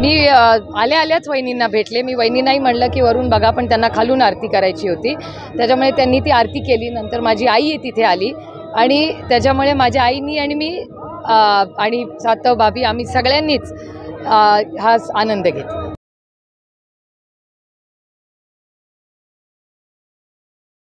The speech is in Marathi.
मी आल्याच वहिनींना भेटले। मी वहिनींनाही म्हणलं की वरून बघा, पण त्यांना खालून आरती करायची होती, त्याच्यामुळे त्यांनी ती आरती केली। नंतर माझी आई तिथे आली आणि त्याच्यामुळे माझ्या आईनी आणि मी आणि सातव भाभी आम्ही सगळ्यांनीच हा आनंद घेतला।